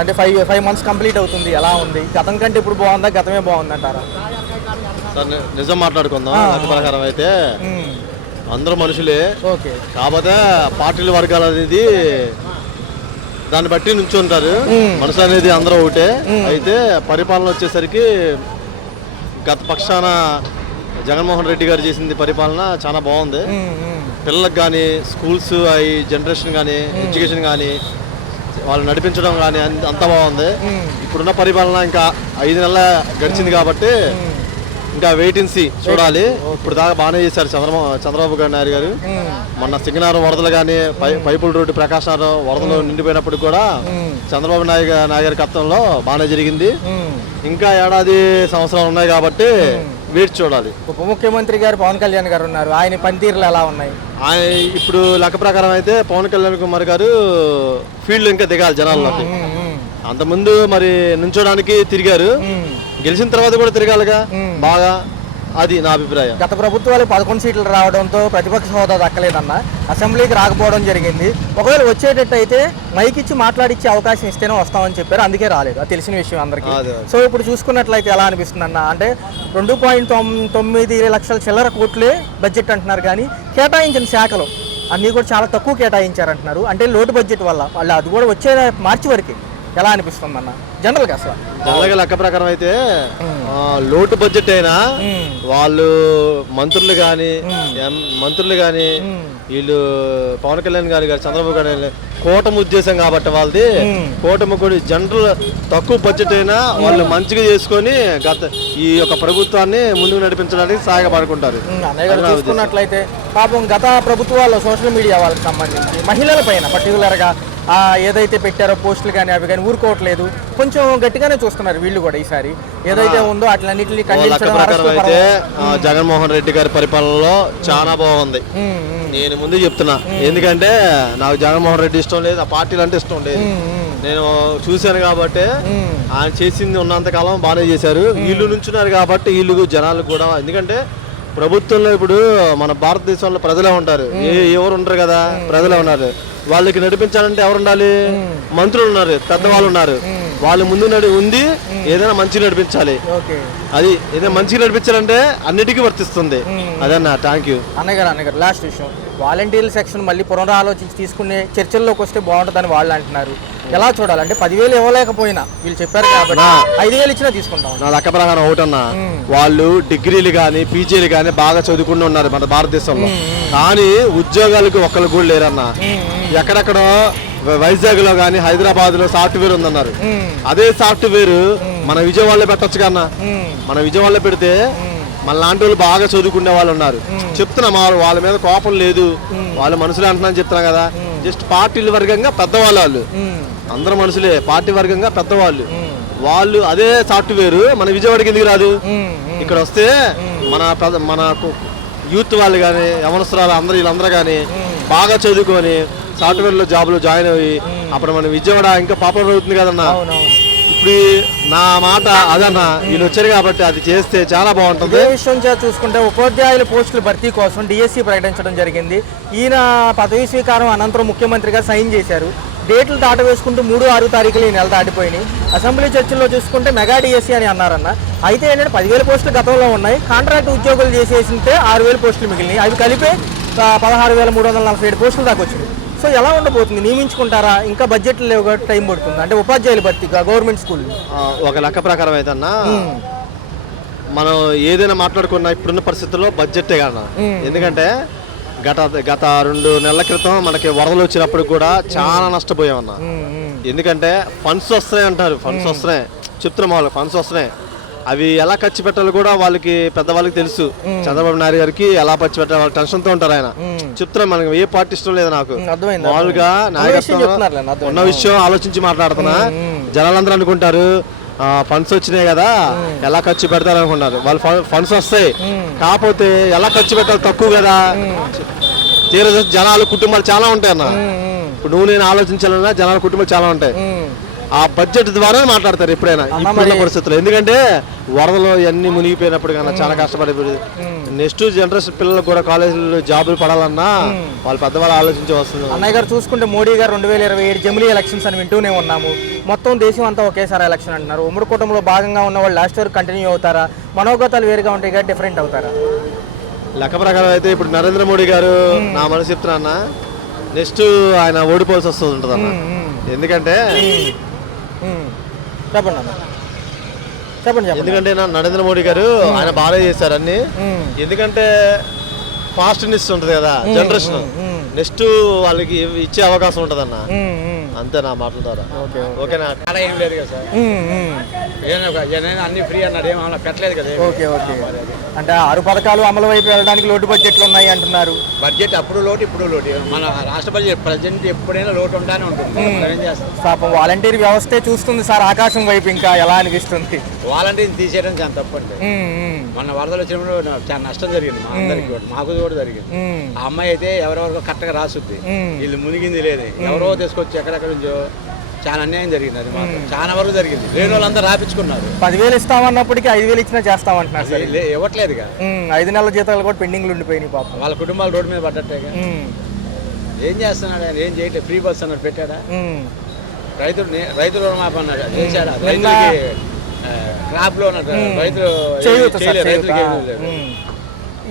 అనిపిస్తుంది? అంటే 5 months complete అవుతుంది, ఎలా ఉంది? గతం కంటే ఇప్పుడు బాగుందా, గతమే బాగుందంటారా? సార్ నిజం మాట్లాడుకుందాం. లెక్క ప్రకారం అయితే అందరూ మనుషులే. ఓకే. కాకపోతే పార్టీల వర్గాలు అనేది దాన్ని బట్టి నుంచుంటారు. మనసు అనేది అందరూ ఒకటే. అయితే పరిపాలన వచ్చేసరికి గత పక్షాన జగన్మోహన్ రెడ్డి గారు చేసింది పరిపాలన చాలా బాగుంది. పిల్లలకు కానీ స్కూల్స్ అవి జనరేషన్ కానీ ఎడ్యుకేషన్ కానీ వాళ్ళు నడిపించడం కానీ అంతా బాగుంది. ఇప్పుడున్న పరిపాలన ఇంకా 5 నెలల గడిచింది కాబట్టి ఇంకా వెయిట్ అండ్ సీ చూడాలి. ఇప్పుడు దాకా బాగానే చేశారు చంద్రబాబు నాయుడు గారు. మొన్న సింగనారం వరదలు కానీ పైపుల రోడ్డు ప్రకాశం వరదలు నిండిపోయినప్పుడు కూడా చంద్రబాబు నాయుడు గారి కర్తంలో బాగానే జరిగింది. ఇంకా ఏడాది సంవత్సరాలు ఉన్నాయి కాబట్టి వేచి చూడాలి. ఉప ముఖ్యమంత్రి గారు పవన్ కళ్యాణ్ గారు ఉన్నారు, ఆయన పనితీరులు ఎలా ఉన్నాయి? ఆయన ఇప్పుడు లెక్క ప్రకారం అయితే పవన్ కళ్యాణ్ కుమార్ గారు ఫీల్డ్ ఇంకా దిగాలి జనాల్లోకి. అంతకుముందు మరి నుంచోడానికి తిరిగారు, గెలిచిన తర్వాత కూడా తిరగాలిగా బాగా. అది నా అభిప్రాయం. గత ప్రభుత్వాలు 11 సీట్లు రావడంతో ప్రతిపక్ష హోదా దక్కలేదన్న, అసెంబ్లీకి రాకపోవడం జరిగింది. ఒకవేళ వచ్చేటట్టు అయితే మైక్ ఇచ్చి మాట్లాడిచ్చే అవకాశం ఇస్తేనే వస్తామని చెప్పారు, అందుకే రాలేదు. అది తెలిసిన విషయం అందరికీ. సో ఇప్పుడు చూసుకున్నట్లయితే ఎలా అనిపిస్తుంది అన్న? అంటే 2.9 లక్షల చిల్లర కోట్లే బడ్జెట్ అంటున్నారు, కానీ కేటాయించిన శాఖలు అన్నీ కూడా చాలా తక్కువ కేటాయించారంటున్నారు. అంటే లోటు బడ్జెట్ వల్ల వాళ్ళు అది కూడా వచ్చే మార్చి వరకు ఎలా అనిపిస్తుంది అన్న జనరల్గా? అసలు జనరల్గా లెక్క ప్రకారం అయితే లోటు బడ్జెట్ అయినా వాళ్ళు మంత్రులు కానీ వీళ్ళు పవన్ కళ్యాణ్ గారు చంద్రబాబు గారు కూటమి ఉద్దేశం కాబట్టి వాళ్ళది కూటమి కూడా జనరల్ తక్కువ బడ్జెట్ అయినా వాళ్ళు మంచిగా చేసుకొని ఈ యొక్క ప్రభుత్వాన్ని ముందుకు నడిపించడానికి సహాయపడుకుంటారు. చూసుకున్నట్లయితే పాపం గత ప్రభుత్వాల్లో సోషల్ మీడియా వాళ్ళకి సంబంధించి మహిళల పైన పర్టికులర్గా ఏదైతే పెట్టారో పోస్టులు కానీ అవి కానీ ఊరుకోవట్లేదు, కొంచెం గట్టిగానే చూస్తున్నారు వీళ్ళు కూడా. ఈసారి ఏదైతే ఉందో అట్లన్నింటినీ అయితే జగన్మోహన్ రెడ్డి గారి పరిపాలనలో చాలా బాగుంది. నేను ముందు చెప్తున్నా, ఎందుకంటే నాకు జగన్మోహన్ రెడ్డి ఇష్టం లేదు, ఆ పార్టీలు అంటే ఇష్టం లేదు. నేను చూశాను కాబట్టి ఆయన చేసింది ఉన్నంతకాలం బాగానే చేశారు. వీళ్ళు నుంచున్నారు కాబట్టి వీళ్ళు జనాలు కూడా, ఎందుకంటే ప్రభుత్వంలో ఇప్పుడు మన భారతదేశంలో ప్రజలే ఉంటారు, ఎవరు ఉంటారు కదా, ప్రజలే ఉన్నారు. వాళ్ళకి నడిపించాలంటే ఎవరు ఉండాలి? మంత్రులు ఉన్నారు, పెద్దవాళ్ళు ఉన్నారు. వాళ్ళు ముందు ఉంది ఏదైనా మంచిగా నడిపించాలి. అది ఏదైనా మంచిగా నడిపించాలంటే అన్నిటికీ వర్తిస్తుంది. అదన్నా. థ్యాంక్ యూ అన్నగారు. లాస్ట్ విషయం, వాలంటీర్ల సెక్షన్ మళ్ళీ పునరాలోచించి తీసుకునే చర్చల్లోకి వస్తే బాగుంటుందని వాళ్ళు అంటున్నారు. ఎలా చూడాలంటే 10,000 ఇవ్వలేకపోయినా వీళ్ళు చెప్పారు కాబట్టి 5,000 ఇచ్చినా తీసుకుంటాం. నా లెక్క ప్రకారం ఒకటన్నా, వాళ్ళు డిగ్రీలు కానీ పీజీలు కానీ బాగా చదువుకుంటూ ఉన్నారు మన భారతదేశంలో, కానీ ఉద్యోగాలకు ఒక్కరు కూడా లేరన్నా. ఎక్కడెక్కడో వైజాగ్ లో కానీ హైదరాబాద్ లో సాఫ్ట్వేర్ ఉందన్నారు. అదే సాఫ్ట్వేర్ మన విజయవాడలో పెట్టొచ్చు కన్నా. మన విజయవాడలో పెడితే మన లాంటి వాళ్ళు బాగా చదువుకునే వాళ్ళు ఉన్నారు. చెప్తున్నా, వాళ్ళ మీద కోపం లేదు, వాళ్ళ మనుషులే అంటున్నాను చెప్తున్నా కదా. జస్ట్ పార్టీల వర్గంగా పెద్దవాళ్ళు, వాళ్ళు అందరు మనుషులే, పార్టీ వర్గంగా పెద్దవాళ్ళు. వాళ్ళు అదే సాఫ్ట్వేర్ మన విజయవాడకి ఎందుకు రాదు? ఇక్కడ వస్తే మన యూత్ వాళ్ళు కానీ యవనస్తురాలు వీళ్ళందరూ కానీ బాగా చదువుకొని సాఫ్ట్వేర్ లో జాబులు జాయిన్ అయ్యి అప్పుడు మన విజయవాడ ఇంకా పాపులర్ అవుతుంది కదన్నా. ఇప్పుడు నా మాట అదన్నా, వీళ్ళు వచ్చారు కాబట్టి అది చేస్తే చాలా బాగుంటుంది. ఈ విషయం చూసుకుంటే ఉపాధ్యాయుల పోస్టుల భర్తీ కోసం డిఎస్సి ప్రకటించడం జరిగింది. ఈయన పదవీ స్వీకారం అనంతరం ముఖ్యమంత్రిగా సైన్ చేశారు. డేట్లు దాటవేసుకుంటూ 3, 6 తారీఖులు ఈ నెల దాటిపోయినాయి. అసెంబ్లీ చర్చల్లో చూసుకుంటే మెగా డిఎస్సి అని అన్నారన్న. అయితే ఏంటంటే 10,000 పోస్టులు గతంలో ఉన్నాయి, కాంట్రాక్ట్ ఉద్యోగులు చేసేసింటే 6,000 పోస్టులు మిగిలినాయి. అవి కలిపే 16,347 పోస్టులు దాకా వచ్చినాయి. సో ఎలా ఉండబోతుంది? నియమించుకుంటారా? ఇంకా బడ్జెట్లో టైం పడుతుంది అంటే ఉపాధ్యాయుల భర్తీ గవర్నమెంట్ స్కూల్? ఒక లెక్క ప్రకారం అయితే అన్న, మనం ఏదైనా మాట్లాడుకున్నా ఇప్పుడున్న పరిస్థితుల్లో బడ్జెటే కదా. ఎందుకంటే గత 2 నెలల క్రితం మనకి వరదలు వచ్చినప్పుడు కూడా చాలా నష్టపోయామన్నా. ఎందుకంటే ఫండ్స్ వస్తున్నాయి అంటారు, ఫండ్స్ వస్తున్నాయి చెప్తున్నాం, వాళ్ళకి ఫండ్స్ వస్తున్నాయి. అవి ఎలా ఖర్చు పెట్టాలి కూడా వాళ్ళకి పెద్దవాళ్ళకి తెలుసు. చంద్రబాబు నాయుడు గారికి ఎలా ఖర్చు పెట్టాలి వాళ్ళ టెన్షన్ తో ఉంటారు. ఆయన చెప్తున్నా, మనకి ఏ పార్టీ ఇష్టం లేదు నాకు, మామూలుగా నాయకత్వం ఉన్న విషయం ఆలోచించి మాట్లాడుతున్నా. జనాలందరూ అనుకుంటారు ఫండ్స్ వచ్చినాయి కదా ఎలా ఖర్చు పెడతారు అనుకున్నారు. వాళ్ళు ఫండ్స్ వస్తాయి, కాకపోతే ఎలా ఖర్చు పెట్టాలి తక్కువ కదా. జనాలు కుటుంబాలు చాలా ఉంటాయి అన్న. ఇప్పుడు నువ్వు నేను ఆలోచించాలన్నా జనాల కుటుంబాలు చాలా ఉంటాయి. ఆ బడ్జెట్ ద్వారా మాట్లాడతారు ఎప్పుడైనా ఇప్పుడున్న పరిస్థితుల్లో. ఎందుకంటే వరదలు ఇవన్నీ మునిగిపోయినప్పుడు కన్నా చాలా కష్టపడి నెక్స్ట్ జనరేషన్ పిల్లలకు కూడా కాలేజీలో జాబులు పడాలన్నా వాళ్ళు పెద్దవాళ్ళు ఆలోచించి వస్తుంది. అన్నయ్య గారు చూసుకుంటే మోడీ గారు 2027 జమిలీ ఎలక్షన్స్ అని వింటూనే ఉన్నాము. మొత్తం దేశం అంతా ఒకేసారి ఎలక్షన్ అంటున్నారు. ఉమ్మడి కుటుంబంలో భాగంగా ఉన్న వాళ్ళు లాస్ట్ వరకు కంటిన్యూ అవుతారా? మనోగతాలు వేరుగా ఉంటాయి కదా, డిఫరెంట్ అవుతారా? లెక్క ప్రకారం అయితే ఇప్పుడు నరేంద్ర మోడీ గారు నా మనసు చెప్తున్నా నెక్స్ట్ ఆయన ఓడిపోవాల్సి వస్తుంది ఉంటుంది అన్న. ఎందుకంటే చెప్పండి అన్న, చెప్పండి. ఎందుకంటే నరేంద్ర మోడీ గారు ఆయన బాగా చేశారు అన్ని. ఎందుకంటే ఫాస్ట్నెస్ ఉంటుంది కదా జనరేషన్, నెక్స్ట్ వాళ్ళకి ఇచ్చే అవకాశం ఉంటుంది అన్న. అంతే నా మాటల ద్వారా. ఓకేనా? ఏం లేదు కదా సార్, అన్ని ఫ్రీ అన్నాడు, ఏమన్నా పెట్టలేదు కదా. Okay okay. అంటే 6 పథకాలు అమలు వైపు వెళ్ళడానికి లోటు బడ్జెట్లు ఉన్నాయి అంటున్నారు. బడ్జెట్ అప్పుడు లోటు ఇప్పుడు లోటు, మన రాష్ట్ర బడ్జెట్ ప్రజెంట్ ఎప్పుడైనా లోటు ఉంటానే ఉంటుంది. ఏం చేస్తాం? పాపం వాలంటీర్ వ్యవస్థే చూస్తుంది సార్ ఆకాశం వైపు, ఇంకా ఎలా అనిపిస్తుంది? వాలంటీర్ని తీసేయడం చాలా తప్పండి. మన వరదలు వచ్చినప్పుడు చాలా నష్టం జరిగింది మా అందరికి కూడా, మాకు కూడా జరిగింది. ఆ అమ్మాయి అయితే ఎవరెవరికో కరెక్ట్గా రాసుద్ది, వీళ్ళు మునిగింది లేదు, ఎవరో తీసుకొచ్చి ఎక్కడెక్కడ నుంచో చాలా అన్యాయం జరిగింది. అది మాత్రం చాలా వరకు జరిగింది. లేని వాళ్ళందరూ రాపించుకున్నారు. 10,000 ఇస్తామన్నప్పటికీ 5,000 ఇచ్చినా చేస్తామంటున్నారు. ఇవ్వట్లేదుగా. 5 నెలల జీతాలు కూడా పెండింగ్లు ఉండిపోయినాయి పాపం. వాళ్ళ కుటుంబాలు రోడ్డు మీద పడ్డట్టేగా. ఏం చేస్తున్నాడు ఆయన? ఏం చేయట్లేదు. ఫ్రీ బస్ అన్నాడు, పెట్టాడా? రైతులు రుణమాఫీ అన్నాడు, చేశాడా? రైతులకి క్రాప్ లో రైతులు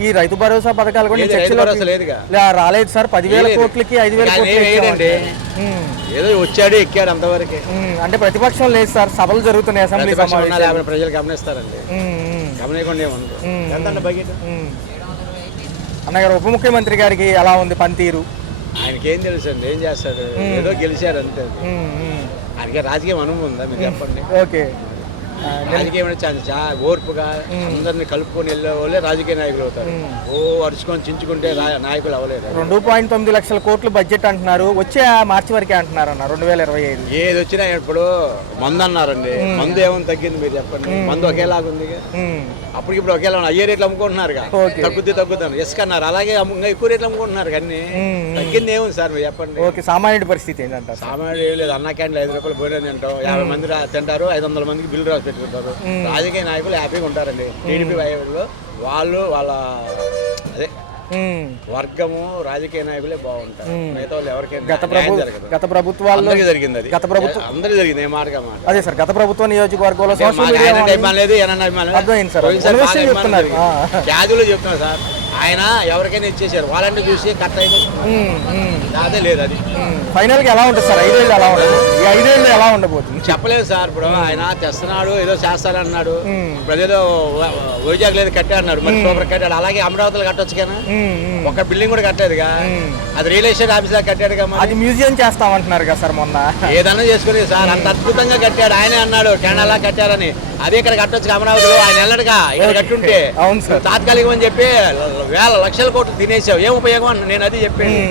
ఈ రైతు భరోసా పథకాలు కూడా రాలేదు సార్. 10,000 కోట్లకి 5,000 కోట్లు ఏదో వచ్చాడు ఎక్కాడు అంతవరకే. అంటే ప్రతిపక్షం లేదు సార్, సభలు జరుగుతున్నాయి అసెంబ్లీ సమావేశాలు. ప్రజలు గమనిస్తారండి, గమనియకుండా ఏమన్నా. అన్నగారు ఉప ముఖ్యమంత్రి గారికి ఎలా ఉంది పనితీరు? ఆయనకేం తెలుసు అండి, ఏం చేస్తాడు? ఏదో గెలిచారు అంతే. ఆయనకి రాజకీయం అనుభవం ఉందా మీరు చెప్పండి? ఓకే. రాజకీయం ఓర్పుగా అందరినీ కలుపుకొని వెళ్ళే వాళ్ళే రాజకీయ నాయకులు అవుతారు. ఓ అరుచుకొని చించుకుంటే నాయకులు అవ్వలేదు. 2.9 లక్షల కోట్లు బడ్జెట్ అంటున్నారు, వచ్చే మార్చి వరకే అంటున్నారు అన్న 2025. ఏది వచ్చినా ఇప్పుడు మందు అన్నారండి, మందు ఏమైనా తగ్గింది మీరు చెప్పండి? మందు ఒకేలాగా ఉంది, అప్పటికి ఇప్పుడు ఒకేలా అయ్యే రేట్లు అమ్ముకుంటున్నారు, తగ్గుద్దాం ఇసుక అన్నారు, అలాగే ఎక్కువ రేట్లు అమ్ముకుంటున్నారు. కానీ తగ్గింది ఏముంది సార్ మీరు చెప్పండి? ఓకే. సామాన్యుడి పరిస్థితి ఏంటంటే? సామాన్యుడు ఏం లేదు, అన్నా క్యాంటీన్ 5 రూపాయలు పోయినా తింటాం, 50 మంది తింటారు, 500 మందికి బిల్లు రాసి పెట్టుకుంటారు. రాజకీయ నాయకులు హ్యాపీగా ఉంటారండి. టీడీపీ వాళ్ళు వాళ్ళ అదే వర్గము రాజకీయ నాయకులే బాగుంటారు. మిగతా వాళ్ళు ఎవరికైనా గత ప్రభుత్వాల్లో జరిగింది, అది అందరూ జరిగింది. ఏ మాట మాట అదే సార్, గత ప్రభుత్వ నియోజకవర్గంలో వ్యాధులు చెప్తున్నారు సార్. ఆయన ఎవరికైనా ఇచ్చేసారు, వాళ్ళని చూసి కట్ అయితే లేదు. అది ఫైనల్ గా ఎలా ఉంటుంది సార్? 5 ఏళ్ళు ఎలా ఉండదు? ఈ 5 ఏళ్ళు ఎలా ఉండబోతుంది చెప్పలేదు సార్. ఇప్పుడు ఆయన తెస్తున్నాడు, ఏదో చేస్తానన్నాడు. ఇప్పుడు ఏదో వైజాగ్ లేదు కట్టే అన్నాడు, మరి సూపర్ కట్టాడు. అలాగే అమరావతిలో కట్టొచ్చు కదా, ఒక బిల్డింగ్ కూడా కట్టలేదుగా. అది రియల్ ఎస్టేట్ ఆఫీసర్ కట్టాడు కదా, అది మ్యూజియం చేస్తామంటున్నారు కదా సార్ మొన్న. ఏదన్నా చేసుకుని సార్, అంత అద్భుతంగా కట్టాడు. ఆయనే అన్నాడు కెనడా కట్టారని, అదే ఇక్కడ కట్టొచ్చు అమరావతిలో. ఆయన వెళ్ళడుగా, ఇక్కడ కట్టుంటే తాత్కాలికం అని చెప్పి వేల లక్షల కోట్లు తినేసావు, ఏం ఉపయోగం అని నేను అది చెప్పాను.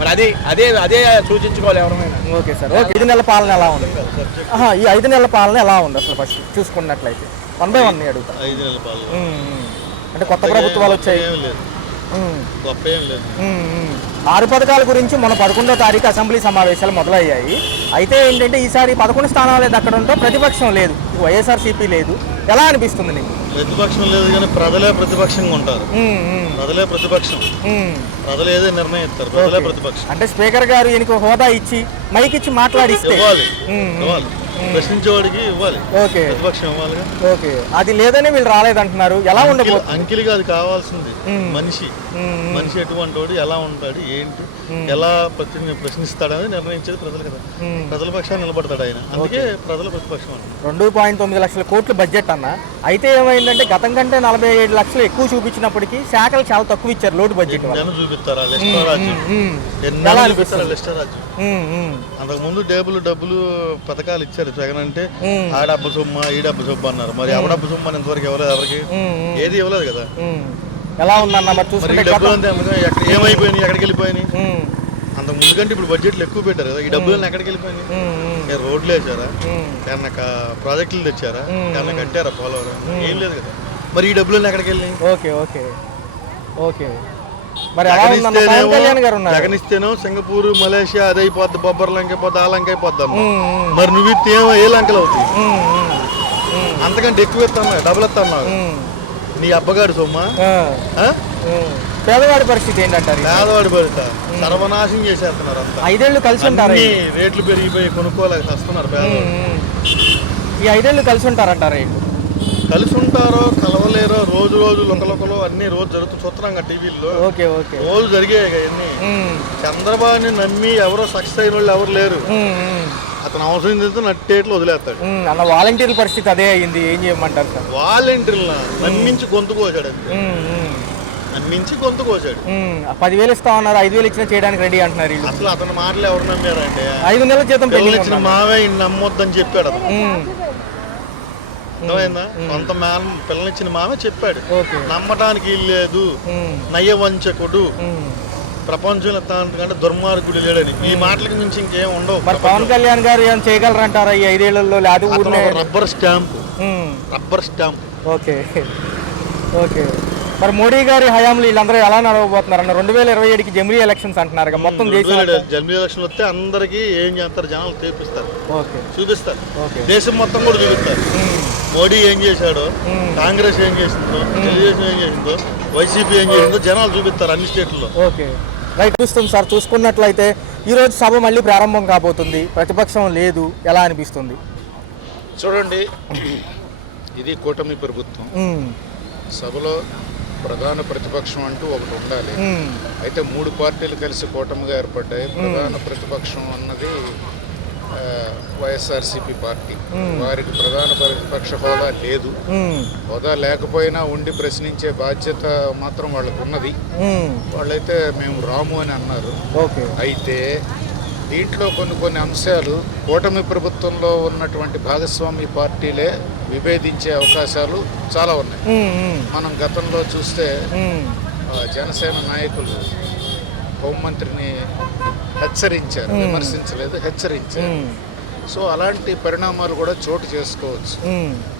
మరి అదే సూచించుకోవాలి ఎవరైనా. Okay sir. 5 నెలల పాలన ఎలా ఉంది? ఈ 5 నెలల పాలన ఎలా ఉంది అసలు ఫస్ట్ చూసుకున్నట్లయితే? 1 by 1 అడుగుతా. 5 నెలల పాలన అంటే కొత్త ప్రభుత్వాలు వచ్చాయి, 6 పథకాల గురించి మన 11వ తారీఖు అసెంబ్లీ సమావేశాలు మొదలయ్యాయి. అయితే ఏంటంటే ఈసారి 11 స్థానాలు దక్కడంతో ప్రతిపక్షం లేదు, వైఎస్ఆర్సీపీ లేదు. ఎలా అనిపిస్తుంది నీకు? ప్రతిపక్షం లేదు కానీ ప్రజలే ప్రతిపక్షంగా ఉంటారు. ప్రజలే ప్రతిపక్షం, ప్రజలు ఏదో నిర్ణయిస్తారు, ప్రజలే ప్రతిపక్షం. అంటే స్పీకర్ గారు ఈయనకు హోదా ఇచ్చి మైక్ ఇచ్చి మాట్లాడిస్తే ఇవ్వాలి, ప్రశ్నించేవాడికి ఇవ్వాలి. ఓకే, ప్రతిపక్షం ఇవ్వాలి. ఓకే, అది లేదని వీళ్ళు రాలేదంటున్నారు. ఎలా ఉండబోతుంది? అంకిలిగా అది కావాల్సింది. మనిషి ఎటువంటి వాడు, ఎలా ఉంటాడు, ఏంటి, ఎలా ప్రశ్నిస్తాడని నిర్ణయించేది ప్రజలు కదా. ప్రజల పక్షాన్ని నిలబడతాడు ఆయన, అందుకే ప్రజల ప్రతిపక్షం. 2.9 లక్షల కోట్లు బడ్జెట్ అన్న. అయితే ఏమైందంటే గతం కంటే 47 లక్షలు ఎక్కువ చూపించినప్పటికీ శాఖలు చాలా తక్కువ ఇచ్చారు లోటు బడ్జెట్. చూపిస్తారా లిస్టర్ రాజ్యం? అంతకు ముందు డబ్బులు పథకాలు ఇచ్చారు జగన్ అంటే, ఆ డబ్బు సొమ్మ ఈ డబ్బు సొమ్ము అన్నారు. మరి ఎవడబ్బు సొమ్ము అని ఇంతవరకు ఇవ్వలేదు, ఎవరికి ఏది ఇవ్వలేదు కదా. ఎలా ఉందన్న మరి చూసుకుంటే ఏమైపోయినాయి, ఎక్కడికి వెళ్ళిపోయినాయి? అంతకు ముందు కంటే ఇప్పుడు బడ్జెట్లు ఎక్కువ పెట్టారు కదా. ఈ డబ్బులు ఎక్కడికి వెళ్ళిపోయినాయి? రోడ్లు వేసారా, ఏమన్నా ప్రాజెక్టులు తెచ్చారా, ఏమన్నా కట్టారా పోలవరం? ఏం లేదు కదా. మరి ఈ డబ్బులు ఎక్కడికి వెళ్ళినాయి? Okay okay okay. మరి ఎలా ఉందన్న పవన్ కళ్యాణ్ గారు ఉన్నారు. జగనిస్తేనో సింగపూర్ మలేషియా అది అయిపోద్ది, బొబ్బర్ లంక అయిపోద్ది, ఆ లంక అయిపోద్ది అన్న. మరి నువ్వు ఇస్తే ఏ లంకలు అవుతాయి? అంతకంటే ఎక్కువ ఇస్తాను, డబుల్ ఇస్తాను. నీ అబ్బగాడు సొమ్మా. పేదవాడి పరిస్థితి ఏంటంటారు? పేదవాడి పరిస్థితి సర్వనాశనం చేసేస్తున్నారు అంతా. 5 ఏళ్ళు కలిసి ఉంటారు, రేట్లు పెరిగిపోయి కొనుక్కోలేక వస్తున్నారు పేదవాడు. ఈ 5 ఏళ్ళు కలిసి ఉంటారంటారా? కలిసి ఉంటారో కలవలేరో, రోజు రోజు లొకలొకలు అన్ని రోజు జరుగుతూ చూస్తున్నాం టీవీల్లో. రోజు జరిగాయి అన్ని. చంద్రబాబుని నమ్మి ఎవరో సక్సెస్ అయిన వాళ్ళు ఎవరు లేరు. అతను అవసరం చేస్తే నట్టేట్లు వదిలేస్తాడు. అన్న వాలంటీర్ల పరిస్థితి అదే అయింది, ఏం చేయమంటారు సార్? వాలంటీర్ల నమ్మించి గొంతు కోసాడు అంతే. నమ్మించి గొంతు కోసాడు. 10,000 ఇస్తామన్నారు, 5,000 ఇచ్చినా చేయడానికి రెడీ అంటున్నారు. అసలు అతని మాటలు ఎవరు నమ్మారంటే 5 నెలల జీతం ఇచ్చిన మావే నమ్మొద్దని చెప్పాడు అతను. అర్థమైందా? కొంత పిల్లనిచ్చిన మామే చెప్పాడు, నమ్మటానికి వీలు లేదు, నయ్యవంచకుడు, ప్రపంచంలో కంటే దుర్మార్గుడు లేడని. ఈ మాటలకి మించి ఇంకేం ఉండవు. మరి పవన్ కళ్యాణ్ గారు ఏమైనా చేయగలరంటారా ఈ 5 ఏళ్లలో? Rubber stamp. ఓకే. మరి మోడీ గారి హయాంలో వీళ్ళందరూ ఎలా నడవబోతున్నారు అన్న? 2027కి జమిలీ ఎలక్షన్స్ అంటున్నారు మొత్తం దేశం. జమిలీ ఎలక్షన్ వస్తే అందరికి ఏం చేస్తారు, జనాలు చూపిస్తారు. దేశం మొత్తం కూడా చూపిస్తారు. మోడీ ఏం చేశాడో, కాంగ్రెస్ ఏం చేసిందో, తెలుగుదేశం ఏం చేసిందో, వైసీపీ ఏం చేసిందో జనాలు చూపిస్తారు అన్ని స్టేట్లలో. రైట్, చూస్తుంది సార్. చూసుకున్నట్లయితే ఈరోజు సభ మళ్ళీ ప్రారంభం కాబోతుంది, ప్రతిపక్షం లేదు, ఎలా అనిపిస్తుంది? చూడండి, ఇది కూటమి ప్రభుత్వం. సభలో ప్రధాన ప్రతిపక్షం అంటూ ఒకటి ఉండాలి. అయితే 3 పార్టీలు కలిసి కూటమిగా ఏర్పడ్డాయి. ప్రధాన ప్రతిపక్షం అన్నది వైఎస్ఆర్సీపీ పార్టీ. వారికి ప్రధాన ప్రతిపక్ష హోదా లేదు. హోదా లేకపోయినా ఉండి ప్రశ్నించే బాధ్యత మాత్రం వాళ్ళకు ఉన్నది. వాళ్ళైతే మేము రాము అని అన్నారు. అయితే దీంట్లో కొన్ని అంశాలు కూటమి ప్రభుత్వంలో ఉన్నటువంటి భాగస్వామి పార్టీలే విభేదించే అవకాశాలు చాలా ఉన్నాయి. మనం గతంలో చూస్తే జనసేన నాయకులు హోంమంత్రిని హెచ్చరించారు, విమర్శించలేదు, హెచ్చరించారు. సో అలాంటి పరిణామాలు కూడా చోటు చేసుకోవచ్చు.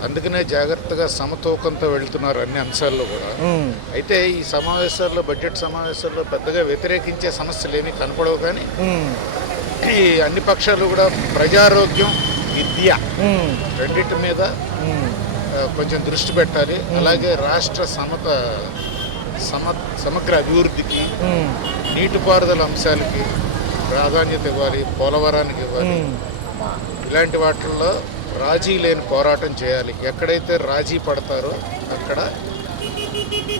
అందుకనే జాగ్రత్తగా సమతూకంతో వెళ్తున్నారు అన్ని అంశాల్లో కూడా. అయితే ఈ సమావేశాల్లో, బడ్జెట్ సమావేశాల్లో పెద్దగా వ్యతిరేకించే సమస్యలు ఏమీ కనపడవు. కానీ ఈ అన్ని పక్షాలు కూడా ప్రజారోగ్యం, విద్య రెండింటి మీద కొంచెం దృష్టి పెట్టాలి. అలాగే రాష్ట్ర సమగ్ర అభివృద్ధికి, నీటిపారుదల అంశాలకి ప్రాధాన్యత ఇవ్వాలి, పోలవరానికి ఇవ్వాలి. ఇలాంటి వాటిల్లో రాజీ లేని పోరాటం చేయాలి. ఎక్కడైతే రాజీ పడతారో అక్కడ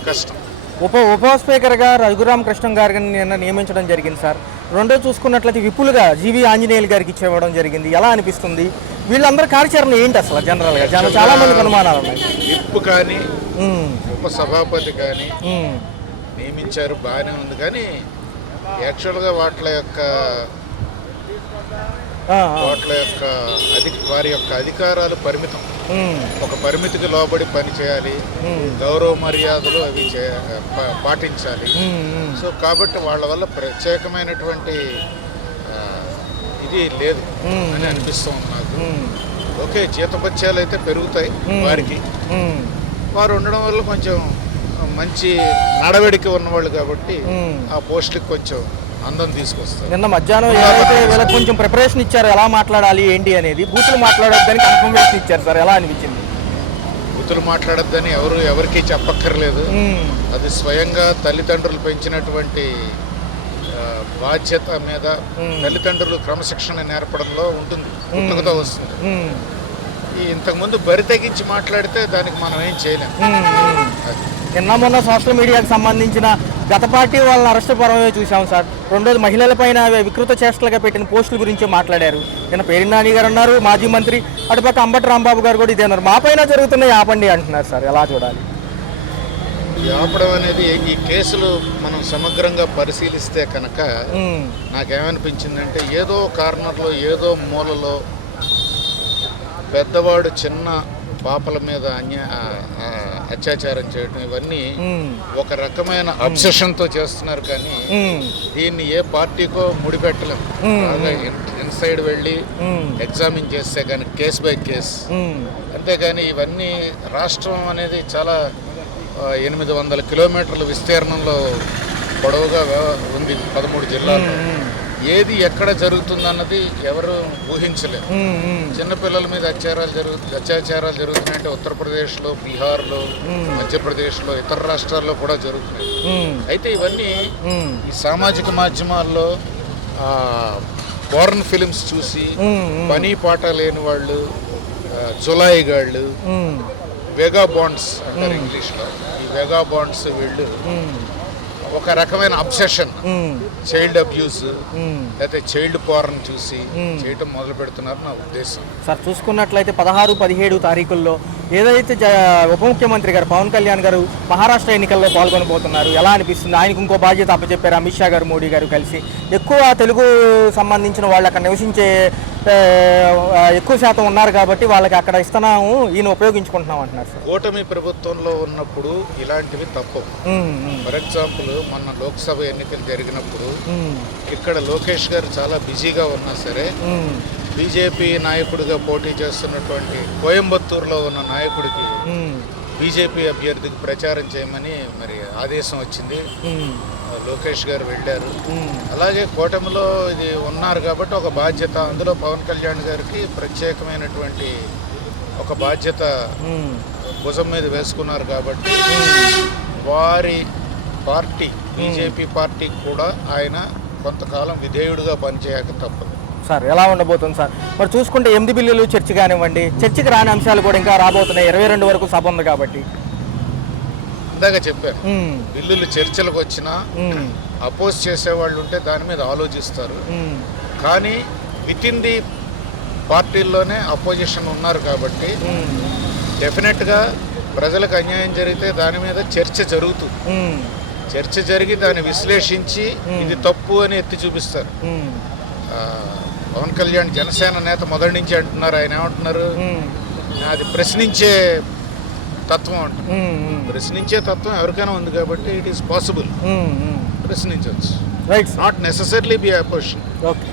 కష్టం. ఉప స్పీకర్గా రఘురామ కృష్ణన్ గారిని నిన్న నియమించడం జరిగింది సార్. రెండో చూసుకున్నట్లయితే విపులుగా జీవి ఆంజనేయులు గారికి ఇచ్చేవ్వడం జరిగింది. ఎలా అనిపిస్తుంది? వీళ్ళందరూ కార్యాచరణ ఏంటి అసలు? జనరల్గా చాలా మందికి అనుమానాలు ఉన్నాయి. విప్ కానీ ఉప సభాపతి కానీ నియమించారు, బాగానే ఉంది. కానీ యాక్చువల్గా వారి యొక్క అధికారాలు పరిమితం. ఒక పరిమితికి లోబడి పని చేయాలి, గౌరవ మర్యాదలు అవి పాటించాలి. సో కాబట్టి వాళ్ళ వల్ల ప్రత్యేకమైనటువంటి ఇది లేదు అని అనిపిస్తుంది నాకు. ఓకే, జీతభత్యాలు అయితే పెరుగుతాయి వారికి. వారు ఉండడం వల్ల కొంచెం మంచి నడవడిక ఉన్నవాళ్ళు కాబట్టి ఆ పోస్టులకు కొంచెం అందం తీసుకొస్తారు. నిన్న మధ్యాహ్నం ఏదైతే వీళ్ళకి కొంచెం ప్రిపరేషన్ ఇచ్చారు, ఎలా మాట్లాడాలి ఏంటి అనేది, బూతులు మాట్లాడొద్దని కన్ఫర్మేషన్ ఇచ్చారు సార్. ఎలా అనిపించింది? బూతులు మాట్లాడొద్దని ఎవరికి చెప్పక్కర్లేదు. అది స్వయంగా తల్లిదండ్రులు పెంచినటువంటి బాధ్యత మీద తల్లిదండ్రులు క్రమశిక్షణ నేర్పడంలో ఉంటుంది, ఉత్సుకత వస్తుంది. ఇంతకుముందు బరి తెగించి మాట్లాడితే దానికి మనం ఏం చేయలేము. నిన్న మొన్న సోషల్ మీడియాకి సంబంధించిన గత పార్టీ వాళ్ళని అరెస్ట్ పరమే చూసాం సార్. రెండోది మహిళలపైన వికృత చేష్టలుగా పెట్టిన పోస్టుల గురించి మాట్లాడారు. నిన్న పేర్ని నాని గారు అన్నారు, మాజీ మంత్రి, అటుపక్క అంబటి రాంబాబు గారు కూడా ఇదే అన్నారు. మా పైన జరుగుతున్నాయి ఆపండి అంటున్నారు సార్. ఎలా చూడాలి? ఆపడం అనేది, ఈ కేసులు మనం సమగ్రంగా పరిశీలిస్తే కనుక నాకేమనిపించిందంటే ఏదో కార్నర్లో, ఏదో మూలలో పెద్దవాడు చిన్న పాపల మీద అత్యాచారం చేయడం, ఇవన్నీ ఒక రకమైన అబ్సెషన్తో చేస్తున్నారు. కానీ దీన్ని ఏ పార్టీకో ముడిపెట్టలేము. ఇన్సైడ్ వెళ్ళి ఎగ్జామిన్ చేస్తే కానీ కేస్ బై కేస్. అంతేగాని ఇవన్నీ రాష్ట్రం అనేది చాలా 800 కిలోమీటర్ల విస్తీర్ణంలో పొడవుగా ఉంది 13 జిల్లాల్లో. ఏది ఎక్కడ జరుగుతుందన్నది ఎవరు ఊహించలేరు. చిన్నపిల్లల మీద అత్యాచారాలు జరుగుతున్నాయంటే ఉత్తరప్రదేశ్లో, బీహార్లో, మధ్యప్రదేశ్లో, ఇతర రాష్ట్రాల్లో కూడా జరుగుతున్నాయి. అయితే ఇవన్నీ ఈ సామాజిక మాధ్యమాల్లో ఫారెన్ ఫిలిమ్స్ చూసి పని పాట లేని వాళ్ళు, జులాయిగాళ్ళు, వెగా బాండ్స్ అంటారు ఇంగ్లీష్లో, ఈ వెగా బాండ్స్ వీళ్ళు ఒక రకమైన అబ్సెషన్, చైల్డ్ అబ్యూస్ లేకపోతే చైల్డ్ పోర్న్ చూసి చేయటం మొదలు పెడుతున్నారు నా ఉద్దేశం. సార్ చూసుకున్నట్లయితే 16-17 తారీఖుల్లో ఏదైతే ఉప ముఖ్యమంత్రి గారు పవన్ కళ్యాణ్ గారు మహారాష్ట్ర ఎన్నికల్లో పాల్గొనబోతున్నారు, ఎలా అనిపిస్తుంది? ఆయనకు ఇంకో బాధ్యత అప్పచెప్పారు అమిత్ షా గారు, మోడీ గారు కలిసి. ఎక్కువ తెలుగు సంబంధించిన వాళ్ళు అక్కడ నివసించే ఎక్కువ శాతం ఉన్నారు కాబట్టి వాళ్ళకి అక్కడ ఇస్తున్నాము, ఈయన ఉపయోగించుకుంటున్నాం అంటున్నారు సార్. కూటమి ప్రభుత్వంలో ఉన్నప్పుడు ఇలాంటివి తప్పవు. ఫర్ ఎగ్జాంపుల్ మొన్న లోక్సభ ఎన్నికలు జరిగినప్పుడు ఇక్కడ లోకేష్ గారు చాలా బిజీగా ఉన్నా సరే బీజేపీ నాయకుడిగా పోటీ చేస్తున్నటువంటి కోయంబత్తూరులో ఉన్న నాయకుడికి బీజేపీ అభ్యర్థికి ప్రచారం చేయమని మరి ఆదేశం వచ్చింది. లోకేష్ గారు వెళ్ళారు. అలాగే కూటమిలో ఇది ఉన్నారు కాబట్టి ఒక బాధ్యత, అందులో పవన్ కళ్యాణ్ గారికి ప్రత్యేకమైనటువంటి ఒక బాధ్యత భుజం మీద వేసుకున్నారు కాబట్టి వారి పార్టీ బీజేపీ పార్టీకి కూడా ఆయన కొంతకాలం విధేయుడిగా పనిచేయక తప్పదు. సార్ ఎలా ఉండబోతుంది సార్? మరి చూసుకుంటే 8 బిల్లులు చర్చ కానివ్వండి, చర్చకి రాని అంశాలు కూడా ఇంకా రాబోతున్నాయి. 22 వరకు సభ ఉంది కాబట్టి. ఇందాక చెప్పారు, బిల్లులు చర్చలకు వచ్చినా అపోజ్ చేసేవాళ్ళు ఉంటే దాని మీద ఆలోచిస్తారు. కానీ విత్ ఇన్ ది పార్టీల్లోనే అపోజిషన్ ఉన్నారు కాబట్టి డెఫినెట్గా ప్రజలకు అన్యాయం జరిగితే దాని మీద చర్చ జరుగుతుంది. చర్చ జరిగి దాన్ని విశ్లేషించి ఇది తప్పు అని ఎత్తి చూపిస్తారు. పవన్ కళ్యాణ్ జనసేన నేత మొదటి నుంచి అంటున్నారు, ఆయన ఏమంటున్నారు, అది ప్రశ్నించే తత్వం అంటారు. ప్రశ్నించే తత్వం ఎవరికైనా ఉంది కాబట్టి ఇట్ ఈస్ పాసిబుల్, ప్రశ్నించవచ్చు. Not necessarily be opposition. Okay.